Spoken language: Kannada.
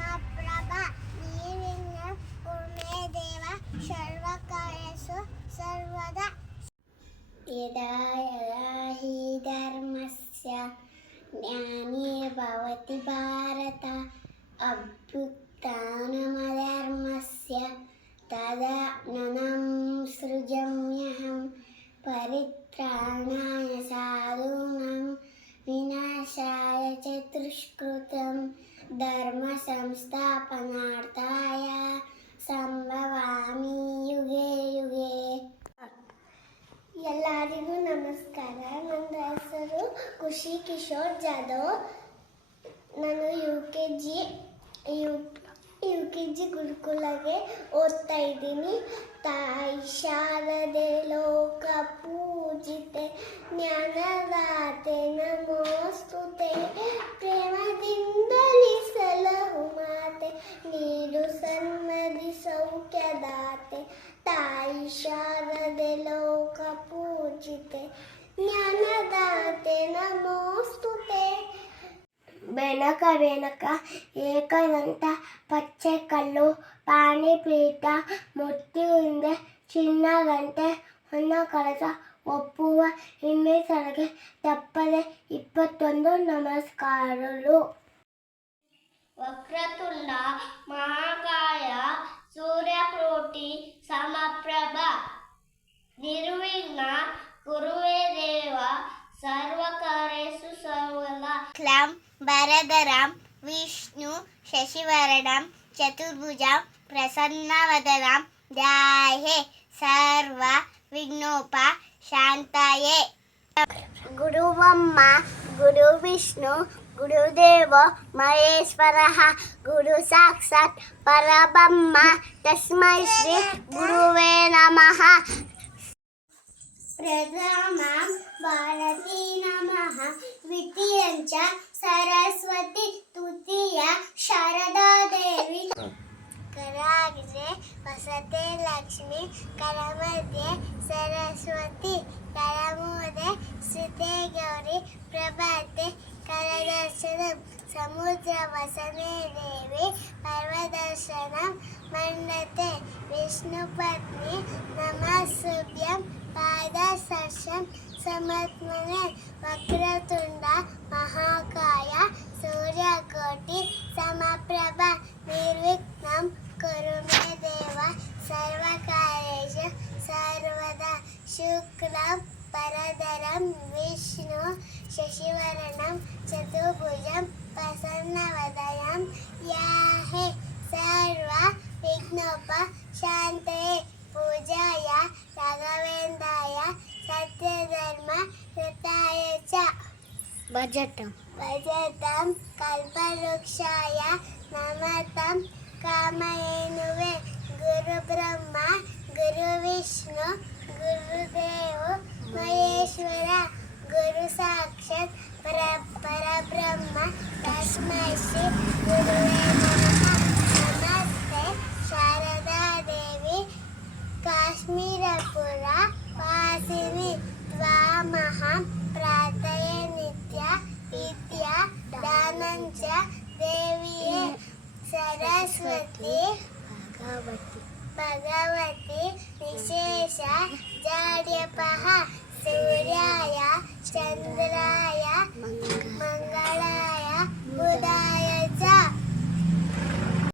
ಸಮಪ್ರಭ ನೀರಿನ ಉಮೆ ದೇವ ಸರ್ವಕಾಯಸು ಸರ್ವದ ಯದಾ ಹಿ ಧರ್ಮಸ್ಯ ಜ್ಞಾನಿರ್ಭವತಿ ಭಾರತ ಅಭ್ಯುತ್ಥಾನಮಧರ್ಮಸ್ಯ ತದಾತ್ಮನಂ ಸೃಜಮ್ಯಹಂ ಪರಿತ್ರಾಣಾಯ ಸಾಧೂನಾಂ ವಿನಾಶಾಯ ಚ ದುಷ್ಕೃತಂ ಧರ್ಮ ಸಂಸ್ಥಾಪನಾರ್ಥಾಯ ಸಂಭವಾಮಿ ಯುಗೆ ಯುಗೆ. ಎಲ್ಲರಿಗೂ ನಮಸ್ಕಾರ. ನನ್ನ ಹೆಸರು ಖುಷಿ ಕಿಶೋರ್ ಜಾಧವ್. ನಾನು ಯು ಕೆ ಜಿ ಗುರುಕುಲಗೆ ಓದ್ತಾ ಇದ್ದೀನಿ. ತಾಯಿ ಶಾರದೆ ಲೋಕ ಪೂಜಿತೆ ಜ್ಞಾನದಾತೆ ನಮೋಸ್ತುತೆ ಪ್ರೇಮದಿಂದಲೇ ಸಲಹು ಮಾತೆ ನೀಡು ಸನ್ಮದಿ ಸೌಖ್ಯದಾತೆ ತಾಯಿ ಶಾರದೆ ಲೋಕ ಪೂಜಿತೆ ಜ್ಞಾನದಾತೆ ನಮೋಸ್ತುತೆ. ಬೆನಕ ಏಕದಂತ ಪಚ್ಚೆ ಕಲ್ಲು ಪಾಣಿಪೀಠ ಮುತ್ತಿಯುಂಡೆ ಚಿನ್ನಗಂಟೆ ಹೊನ್ನ ಕಳಸ ಒಪ್ಪುವ ಇನ್ನಿತರಗೆ ತಪ್ಪದೆ 21 ನಮಸ್ಕಾರಗಳು. ವಕ್ರತುಂಡ ಮಹಾಕಾಯ ಸೂರ್ಯಕೋಟಿ ಸಮಪ್ರಭ ನಿರ್ವಿಘ್ನ ಗುರುವೇ ದೇವ ಸರ್ವಕಾರ್ಯೇಷು ಸರ್ವದಾ. ಕ್ಲಂ ವರದರಾಂ ವಿಷ್ಣು ಶಶಿವರ್ಣಂ ಚತುರ್ಭುಜಂ ಪ್ರಸನ್ನವದನಂ ಧ್ಯಾಯೇ ಸರ್ವ ವಿಘ್ನೋಪ ಶಾಂತಯೇ. ಗುರುವಮ್ಮ ಗುರು ವಿಷ್ಣು ಗುರುದೇವ ಮಹೇಶ್ವರಃ ಗುರು ಸಾಕ್ಷಾತ್ ಪರಬ್ರಹ್ಮ ತಸ್ಮೈ ಶ್ರೀ ಗುರುವೇ ನಮಃ. ಪ್ರಥಮಂ ಭಾರತೀ ನಮಃ ದ್ವಿತೀಯಂಚ ಸರಸ್ವತಿ ತೃತೀಯ ಶಾರದಾ ದೇವಿ. ಕರಾಗ್ರೆ ವಸತೆ ಲಕ್ಷ್ಮಿ ಕರಮಧ್ಯೆ ಸರಸ್ವತಿ ಕರಮೂಲೆ ಶ್ರುತೆ ಗೌರಿ ಪ್ರಭಾತೆ ಕರದರ್ಶನಂ ಸಮುದ್ರ ವಸನೆ ದೇವಿ ಪರ್ವದರ್ಶನಂ ಮನ್ನತೆ ವಿಷ್ಣು ಪತ್ನಿ ನಮಸ್ಸುಭ್ಯಂ ಪಾದಸ್ಪರ್ಶಂ ಸಮತ್ಮನೆ ವಕ್ರತುಂಡ ಮಹಾಕಾಯ ಸೂರ್ಯಕೋಟಿ ಸಮಪ್ರಭ ನಿರ್ವಿಘ್ನಂ ಕುರು ಮೇ ದೇವ ಸರ್ವಕಾರ್ಯೇಷು ಸರ್ವದಾ. ಶುಕ್ಲಂ ವರದರಂ ವಿಷ್ಣು ಶಶಿವರ್ಣಂ ಚತುರ್ಭುಜಂ ಪ್ರಸನ್ನವದನಂ ಧ್ಯಾಯೇ ಸರ್ವ ವಿಘ್ನೋಪ ಶಾಂತಯೇ. ಪೂಜಾಯ ರಾಘವೇಂದ್ರಾಯ ಸತ್ಯಧರ್ಮ ಕೃತಾಯ ಚ ಭಜತಂ ಕಲ್ಪವೃಕ್ಷಾಯ ನಮತಂ ಕಾಮಧೇನವೇ. ಗುರು ಬ್ರಹ್ಮ ಗುರು ವಿಷ್ಣು ಗುರುದೇವ